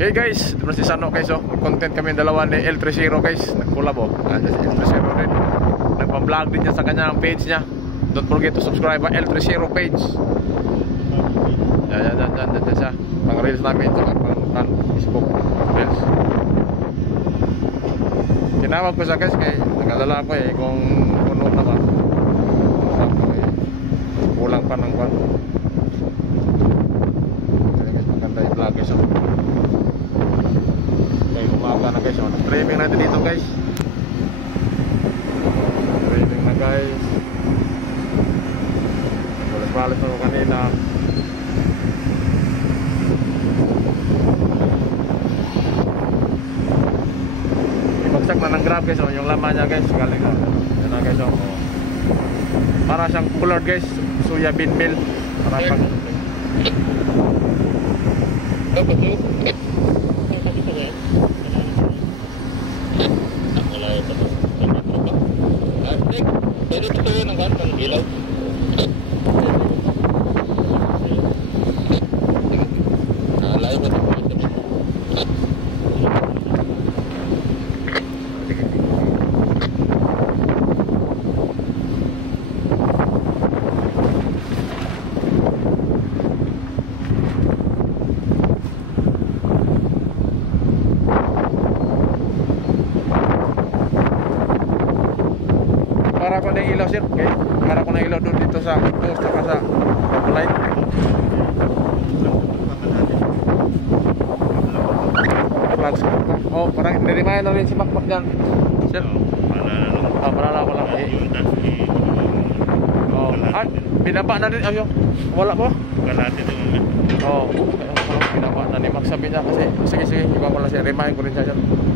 Hey guys, ito na si Sano guys, oh. Content kami dalawa ni L30 guys. Nag-collab oh. Nandiyan si L30 rin. Nagpa-vlog din niya sa kanyang page niya. Don't forget to subscribe ang L30 page. Yan siya. Pang reels namin ito, pang Facebook reels. Tinawag ko siya guys, kaya nag-alala ko eh kung puno na ba. Kulang pa ng kwan. Maganda yung vlog guys, oh. Okay, umaga na guys, oh. Nag-trimming natin dito guys. Trimming na guys. Balas na ko kanina. Ibagsak na ng grab guys, oh. Yung laman niya guys, galing na. Yan na guys, oh. Para siyang colored guys, soya bean meal. Para pang para ko na ilaw sir, okay? Para ko na ilaw doon dito sa post saka sa light. Flags. Oh, parang niremind na rin si Makmak dyan. Sir? Palala ko lang. Oh, binaba na rin. Ayun, wala po? Oo. Binaba na ni Mac, sabi niya kasi. Sige, iba ko lang siya. Remind ko rin siya dyan.